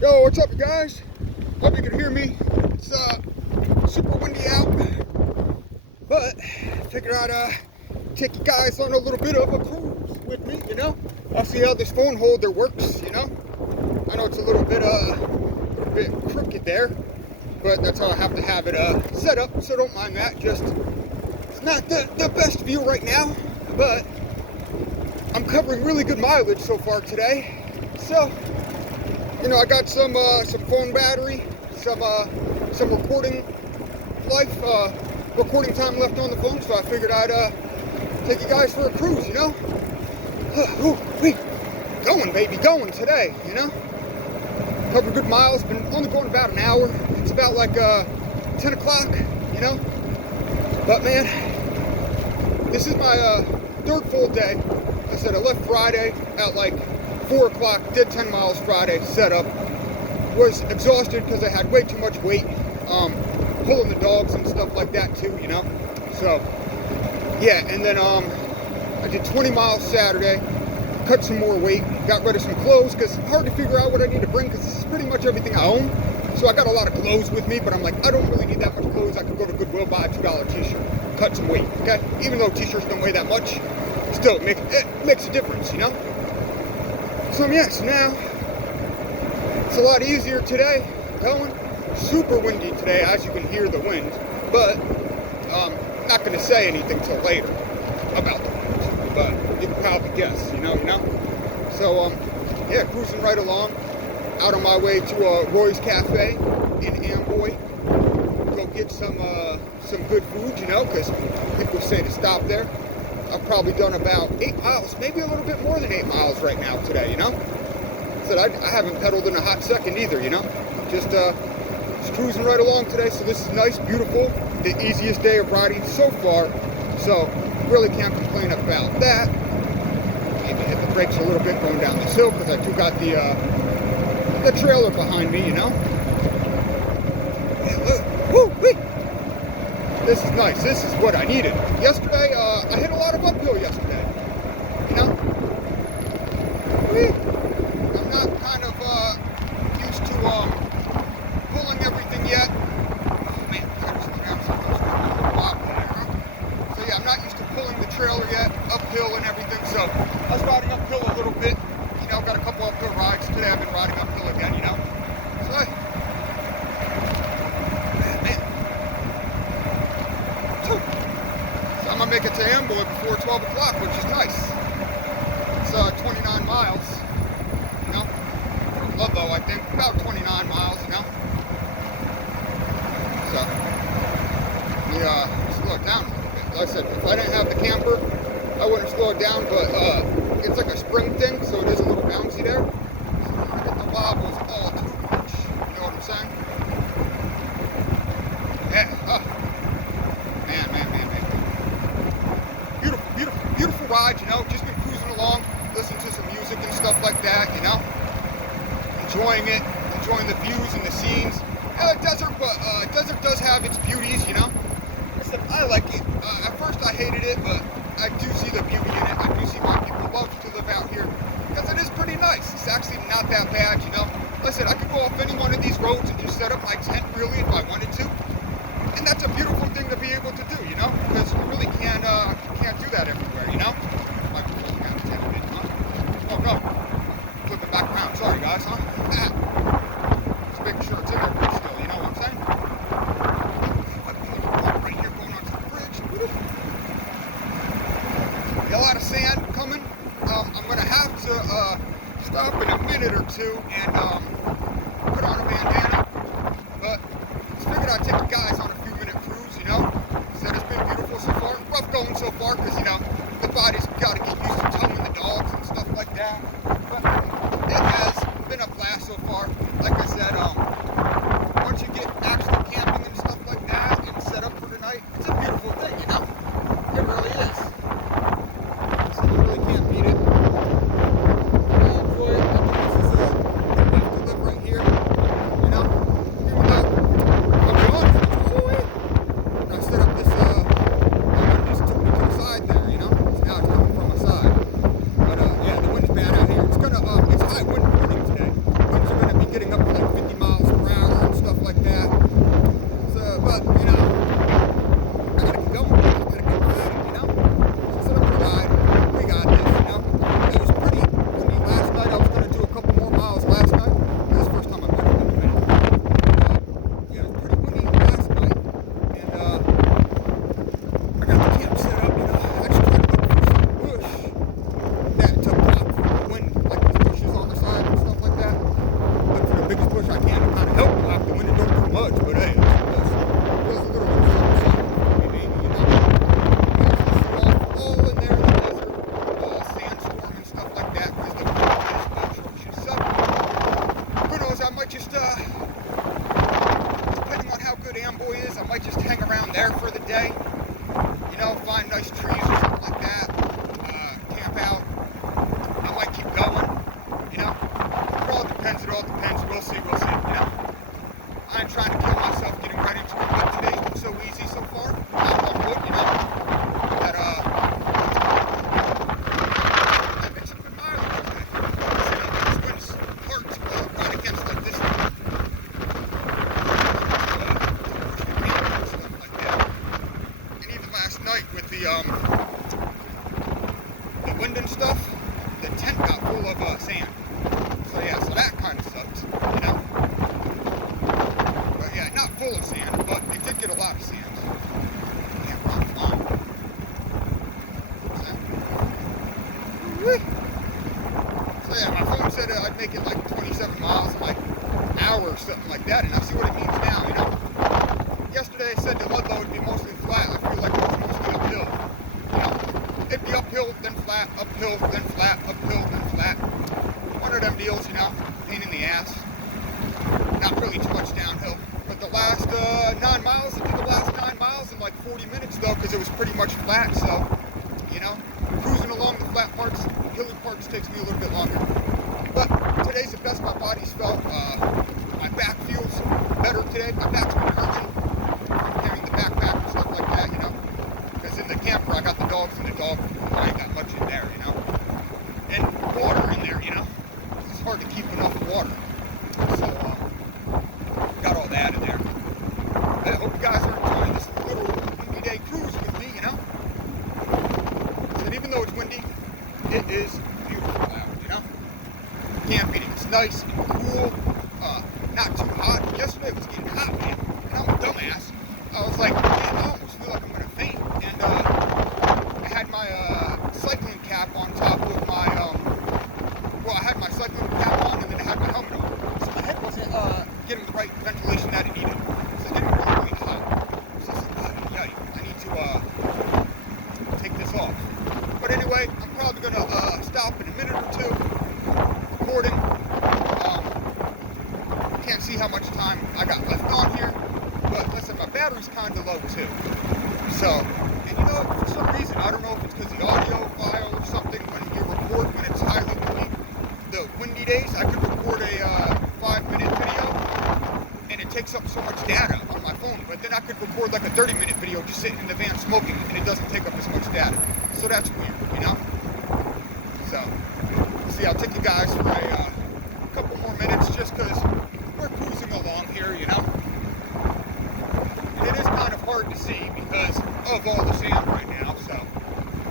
Yo, what's up, you guys? Hope you can hear me. It's super windy out, but figured I'd take you guys on a little bit of a cruise with me. I'll see how this phone holder works. I know it's a little bit crooked there, but that's how I have to have it set up. So don't mind that. Just it's not the best view right now, but I'm covering really good mileage so far today. So. I got some phone battery, some recording time left on the phone, so I figured I'd take you guys for a cruise. We going, baby, going today. Covered good miles. Been only going about an hour. It's about like 10 o'clock. But man, this is my third full day. Like I said, I left Friday at like 4 o'clock, did 10 miles Friday, set up, was exhausted because I had way too much weight, pulling the dogs and stuff like that too, so, yeah, and then, I did 20 miles Saturday, cut some more weight, got rid of some clothes, because it's hard to figure out what I need to bring, because this is pretty much everything I own, so I got a lot of clothes with me, but I'm like, I don't really need that much clothes. I could go to Goodwill, buy a $2 t-shirt, cut some weight, okay, even though t-shirts don't weigh that much, still, it makes a difference, So yes, now it's a lot easier today going. Super windy today, as you can hear the wind, but not going to say anything till later about the wind, but you can probably guess, So yeah, cruising right along, out on my way to Roy's Cafe in Amboy. Go get some good food, because people say to stop there. I've probably done about 8 miles, maybe a little bit more than 8 miles right now today, Said I haven't pedaled in a hot second either, Just cruising right along today, so this is nice, beautiful, the easiest day of riding so far, so really can't complain about that. Maybe hit the brakes a little bit going down this hill, because I do got the trailer behind me, Yeah, look, woo-wee! This is nice. This is what I needed. Yesterday, I hit a lot of uphill yesterday. I'm not kind of used to pulling everything yet. Oh man, I just went down some wobbly there, huh? So yeah, I'm not used to pulling the trailer yet, uphill and everything. So I was riding uphill a little bit. Got a couple uphill rides today. I've been riding uphill again. So. I'm gonna make it to Amboy before 12 o'clock, which is nice. It's 29 miles, from Ludlow, I think, about 29 miles, So, slow it down a little bit. Like I said, if I didn't have the camper, I wouldn't slow it down, but it's like a spring thing, so it is a little bouncy there. So I don't get the wobbles all too much, you know what I'm saying? Yeah, Beautiful ride, just been cruising along, listening to some music and stuff like that, enjoying it, enjoying the views and the scenes. Desert, but desert does have its beauties, Listen, I like it. At first I hated it, but I do see the beauty in it. I do see why people love to live out here, because it is pretty nice. It's actually not that bad, Listen, I could go off any one of these roads and just set up my tent, really, if I wanted to. And that's a beautiful thing to be able to do, because you really can't do that everywhere, Like, oh no, flipping back around. Sorry guys, huh? Just making sure it's in there pretty still, you know what I'm saying? Right here going onto the bridge. Got a lot of sand coming. I'm gonna have to stop in a minute or two and put on a bandana, but just figured I'd take you guys on a few-minute cruise, Said it's been beautiful so far. Rough going so far, because, the body's got to get used to towing the dogs and stuff like that. But it has been a blast so far. Like I said, once you get actually camping and stuff like that and set up for the night, it's a beautiful thing, It really is. So you really can't beat it. I enjoy it. I think this is a good life to live right here, might just hang around there for the day. You know, find nice trees or something like that. Camp out. I might keep going. You know, it all depends. It all depends. We'll see. We'll see. You know, I ain't trying to kill myself getting ready to go, but today's been so easy so far. I'm good. You know, that I've been some good mileage today. This wind's hard to ride against like this. Last night with the wind and stuff, the tent got full of sand. So yeah, so that kind of sucks, you know. But yeah, not full of sand, but it did get a lot of sand. Yeah, come on. So yeah, my phone said I'd make it like 27 miles in like an hour or something like that, and I see what it means now, you know. Yesterday I said the Ludlow would be mostly flat. I feel like it was mostly uphill. You know, it'd be uphill, then flat, uphill, then flat, uphill, then flat. One of them deals, you know, pain in the ass. Not really too much downhill. But the last 9 miles, I did the last 9 miles in like 40 minutes though, because it was pretty much flat. So, you know, cruising along the flat parts, hilly parts takes me a little bit longer. But today's the best my body's felt. My back feels better today. My back's been hurting. Carrying the backpack and stuff like that, you know, because in the camper I got the dogs and the dog, I ain't got much in there, you know, and water in there, you know, it's hard to keep enough water, so, got all that in there. I hope you guys are enjoying this little windy day cruise with me, you know, and even though it's windy, it is beautiful out, you know, can't beat it. It's nice and cool, not too hot. Yesterday it was getting hot, man, and I'm a dumbass. I was like, man, I almost feel like I'm going to faint. And I had my cycling cap on top of my, well, I had my cycling cap on and then I had my helmet on. So my head wasn't getting the right ventilation that it needed. So it's getting really, really hot. So I was like, I need to take this off. But anyway, I'm probably going to stop in a minute or two recording. Can't see how much time I got left on here. But listen, my battery's kind of low too. So, and you know, for some reason, I don't know if it's because the audio file or something, when you record when it's highly windy, the windy days, I could record a 5-minute video, and it takes up so much data on my phone. But then I could record like a 30-minute video just sitting in the van smoking, and it doesn't take up as much data. So that's weird, you know? So, see, I'll take you guys for a couple more minutes just because we're cruising along here, you know? It is kind of hard to see because of all the sand right now, so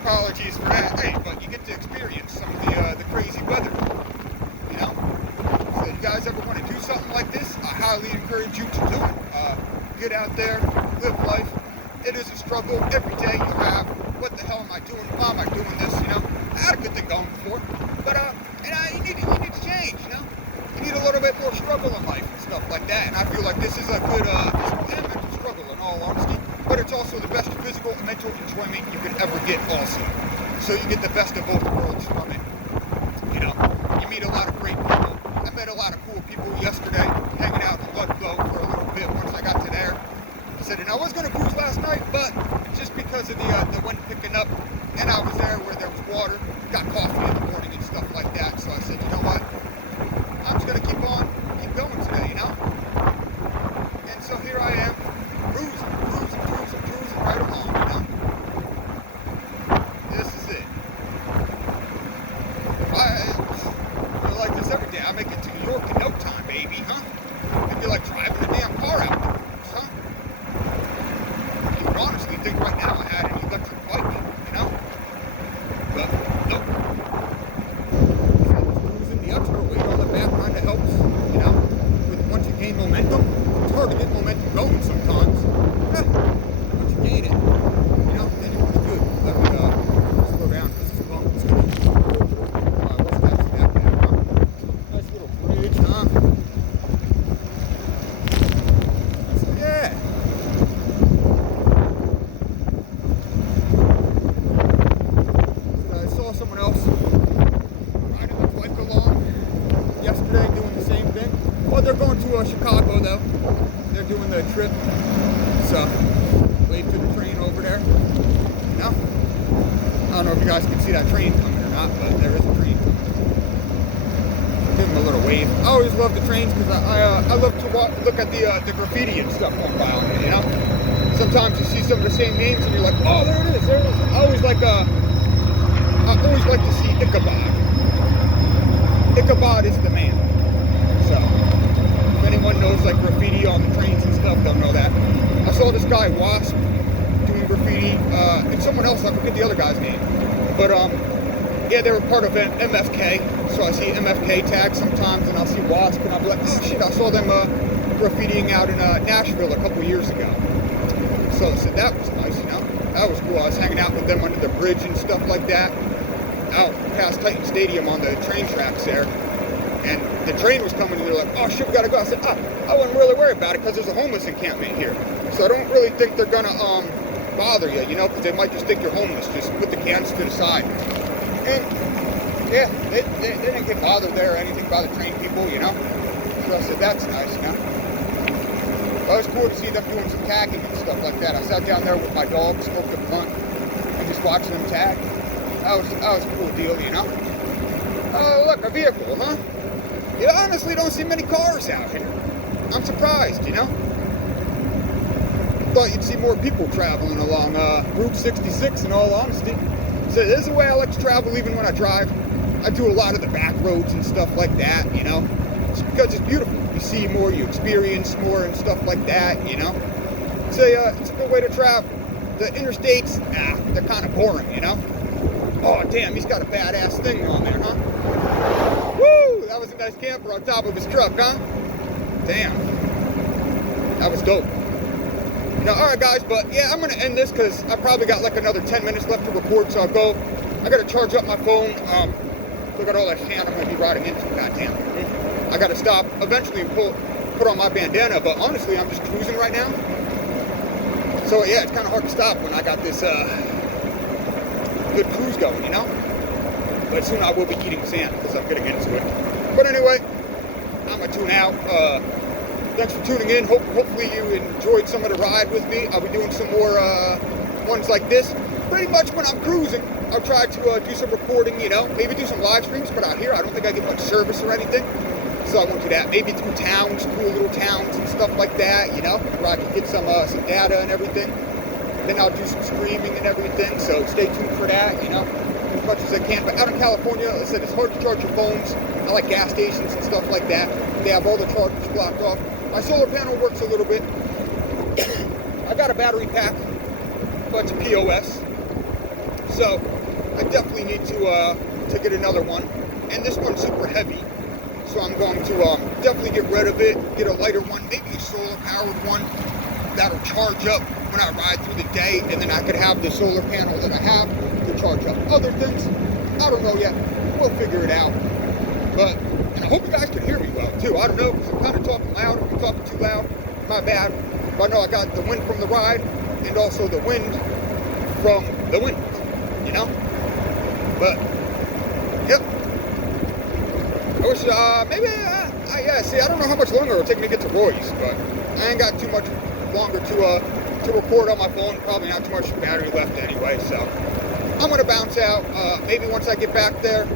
apologies for that. Hey, but you get to experience some of the crazy weather, you know? So if you guys ever want to do something like this, I highly encourage you to do it. Get out there, live life. It is a struggle. Every day you have, what the hell am I doing? Why am I doing this, you know? I had a good thing going before, but you need to change, you know? You need a little bit more struggle in life and stuff like that, and I feel like this is a good mental struggle in all honesty, but it's also the best physical and mental enjoyment you could ever get also. So you get the best of both worlds from it. You know, you meet a lot of great people. I met a lot of cool people yesterday, hanging out in Ludlow for a little bit once I got to there. I said, and I was going to cruise last night, but just because of the wind picking up, and I was there where there was water, got coffee in the morning and stuff like that, so I said, you know what? I'm just going to keep going today, you know? And so here I am, cruising right along, you know? This is it. I feel like this every day. I make it to New York in no time, baby, huh? It'd be like driving a damn car out there, huh? You would honestly think right now I had an electric bike, you know? But, nope. But they're going to Chicago though. They're doing the trip. So wave to the train over there. No, I don't know if you guys can see that train coming or not, but there is a train coming. Give them a little wave. I always love the trains because I love to look at the graffiti and stuff going by on it. You know, sometimes you see some of the same names and you're like, oh, there it is, there it is. I always like to see Ichabod. Ichabod is the man. So if anyone knows like graffiti on the trains and stuff, they'll know that. I saw this guy Wasp doing graffiti, and someone else, I forget the other guy's name, but yeah, they were part of MFK, so I see MFK tags sometimes, and I'll see Wasp, and I'll be like, oh shit, I saw them graffitiing out in Nashville a couple years ago. So that was nice, you know, that was cool. I was hanging out with them under the bridge and stuff like that, out past Titan Stadium on the train tracks there, and the train was coming, and they're like, oh shit, we gotta go. I said, I wouldn't really worry about it, because there's a homeless encampment here, so I don't really think they're gonna bother you, you know, because they might just think you're homeless. Just put the cans to the side. And yeah, they didn't get bothered there or anything by the train people, you know. So I said, that's nice, you know. Well, it was cool to see them doing some tagging and stuff like that. I sat down there with my dog, smoked a blunt, and just watching them tag. That was a cool deal, you know. Oh, look, a vehicle, huh? You honestly don't see many cars out here. I'm surprised, you know. Thought you'd see more people traveling along Route 66, in all honesty. So this is the way I like to travel even when I drive. I do a lot of the back roads and stuff like that, you know. It's because it's beautiful. You see more, you experience more and stuff like that, you know. So it's a good way to travel. The interstates, they're kind of boring, you know. Oh, damn, he's got a badass thing on there, huh? Woo! That was a nice camper on top of his truck, huh? Damn. That was dope. Now, alright guys, but yeah, I'm going to end this because I probably got like another 10 minutes left to record, so I'll go. I got to charge up my phone. Look at all that sand I'm going to be riding into, goddamn. I got to stop eventually and put on my bandana, but honestly, I'm just cruising right now. So yeah, it's kind of hard to stop when I got this good cruise going, you know? But soon I will be eating sand because I'm going to get into it. But anyway, I'm going to tune out. Thanks for tuning in. Hopefully you enjoyed some of the ride with me. I'll be doing some more ones like this. Pretty much when I'm cruising, I'll try to do some recording, you know, maybe do some live streams, but out here I don't think I get much service or anything. So I won't do that. Maybe through towns, cool little towns and stuff like that, you know, where I can get some data and everything. Then I'll do some streaming and everything, so stay tuned for that, you know, as much as I can. But out in California, like I said, it's hard to charge your phones. I like gas stations and stuff like that. They have all the chargers blocked off. My solar panel works a little bit. I got a battery pack, but it's a POS. So I definitely need to get another one. And this one's super heavy. So I'm going to definitely get rid of it, get a lighter one, maybe a solar powered one that'll charge up when I ride through the day, and then I could have the solar panel that I have to charge up other things. I don't know yet. We'll figure it out. But, and I hope you guys can hear me well too. I don't know, because I'm kind of talking loud. If I'm talking too loud, my bad. But I know I got the wind from the ride, and also the wind from the wind, you know? But, yep. I wish, maybe, yeah, see, I don't know how much longer it'll take me to get to Roy's, but I ain't got too much longer to record on my phone. Probably not too much battery left anyway, so I'm going to bounce out. Maybe once I get back there,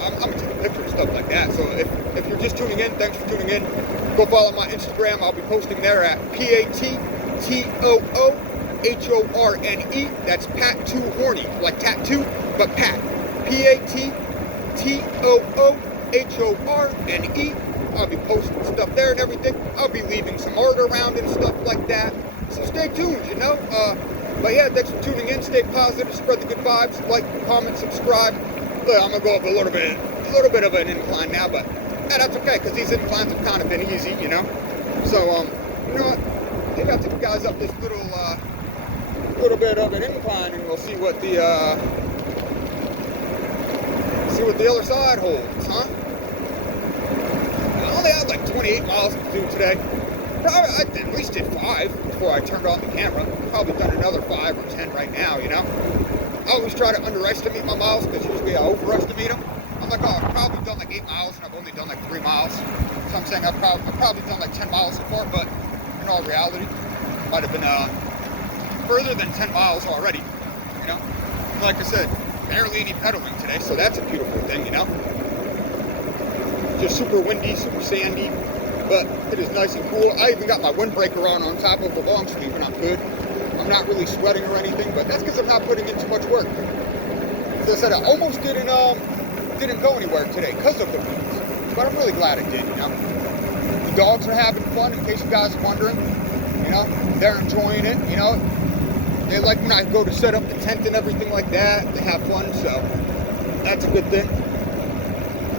I'm going to take a picture and stuff like that. So if you're just tuning in, thanks for tuning in. Go follow my Instagram. I'll be posting there at PATTOOHORNE. That's Pat Too Horny, like tattoo, but Pat. PATTOOHORNE. I'll be posting stuff there and everything. I'll be leaving some art around and stuff like that. So stay tuned, you know. But yeah, thanks for tuning in. Stay positive, spread the good vibes. Like, comment, subscribe. Look, I'm gonna go up a little bit of an incline now, but yeah, that's okay because these inclines have kind of been easy, you know. So you know what? Maybe I'll take you guys up this little bit of an incline, and we'll see what the other side holds, huh? I only had like 28 miles to do today. Probably I at least did 5 before I turned on the camera. Probably done another 5 or 10 right now, you know. I always try to underestimate my miles because usually I overestimate them. I'm like, oh, I've probably done like 8 miles and I've only done like 3 miles. So I'm saying I've probably done like 10 miles so far, but in all reality, might have been further than 10 miles already, you know? Like I said, barely any pedaling today, so that's a beautiful thing, you know? Just super windy, super sandy, but it is nice and cool. I even got my windbreaker on top of the long sleeve, and I'm good. I'm not really sweating or anything, but that's because I'm not putting in too much work. As I said, I almost didn't go anywhere today because of the winds, but I'm really glad I did, you know? The dogs are having fun, in case you guys are wondering, you know? They're enjoying it, you know? They like when I go to set up the tent and everything like that. They have fun, so that's a good thing.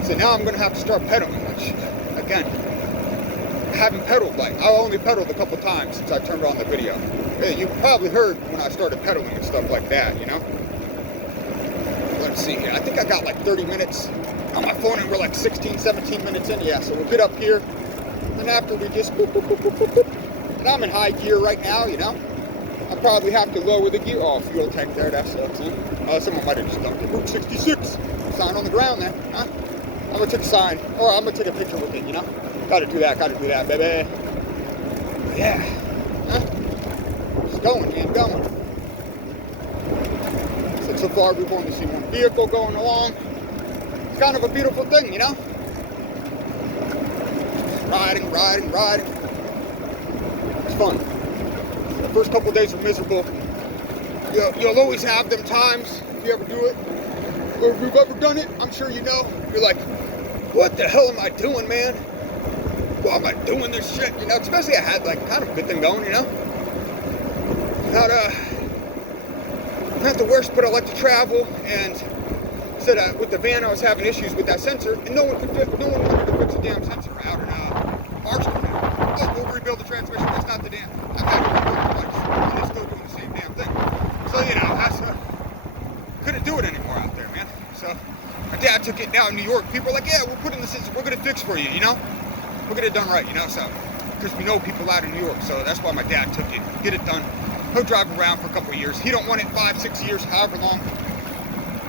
So now I'm gonna have to start pedaling, which, again, I haven't pedaled like, I only pedaled a couple times since I turned on the video. Yeah, you probably heard when I started pedaling and stuff like that, you know? Let's see here, I think I got like 30 minutes on my phone and we're like 16, 17 minutes in, yeah, so we'll get up here, and after we just boop, boop, boop, boop, boop, boop. And I'm in high gear right now, you know? I'll probably have to lower the gear. Oh, fuel tank there, that sucks, huh? Someone might have just dumped it. Route 66, sign on the ground there, huh? I'm gonna take a sign, or I'm gonna take a picture with it, you know? Gotta do that, baby. Yeah, huh? Just going, man, going. So far, we've only seen one vehicle going along. It's kind of a beautiful thing, you know? Riding. It's fun. The first couple of days are miserable. You'll always have them times, if you ever do it, or if you've ever done it, I'm sure you know. You're like, what the hell am I doing, man? Why am I doing this shit? You know, especially I had like kind of a good thing going, you know? Not the worst, but I like to travel, and said with the van I was having issues with that sensor, and no one wanted to fix the damn sensor out in Archton. Oh, we'll rebuild the transmission. That's not the damn. I've had to rebuild it twice, and it's still doing the same damn thing. So you know, couldn't do it anymore out there, man. So my dad took it down in New York. People are like, yeah, we'll put in the sensor. We're gonna fix for you, you know. We'll get it done right, you know. So because we know people out in New York, so that's why my dad took it. Get it done. He'll drive around for a couple of years. He don't want it 5, 6 years, however long.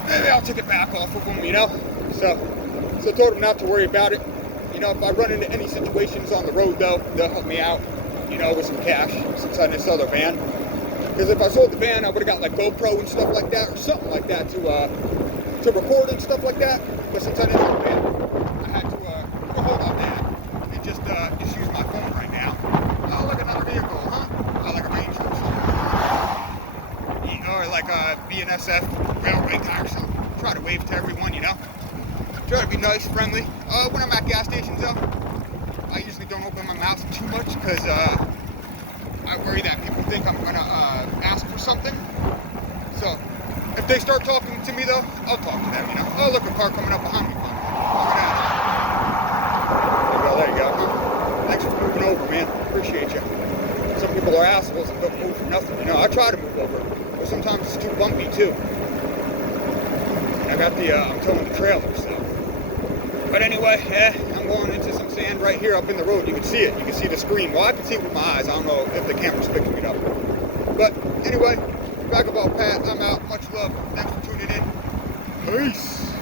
Maybe I'll take it back off of him, you know. So I told him not to worry about it. You know, if I run into any situations on the road, though, they'll help me out, you know, with some cash since I didn't sell their van. Because if I sold the van, I would have got like GoPro and stuff like that, or something like that to record and stuff like that. But since I didn't sell the van, I had to put a hold on that and just use my phone right now. Oh, like another vehicle, huh? Oh, like a Ranger or something. Or like a BNSF railway guy or something. Try to wave to everyone, you know. Try to be nice, friendly. When I'm at gas stations, though, I usually don't open my mouth too much because I worry that people think I'm gonna ask for something. So if they start talking to me, though, I'll talk to them, you know. Oh, look, a car coming up behind me. Look at that. There you go. Huh? Thanks for moving over, man. Appreciate you. Some people are assholes and don't move for nothing, you know. I try to move over, but sometimes it's too bumpy, too. I got I'm towing the trailer, so. But anyway, yeah, I'm going into some sand right here up in the road. You can see it. You can see the screen. Well, I can see it with my eyes. I don't know if the camera's picking it up. But anyway, Vagabond Pat, I'm out. Much love. Thanks for tuning in. Peace.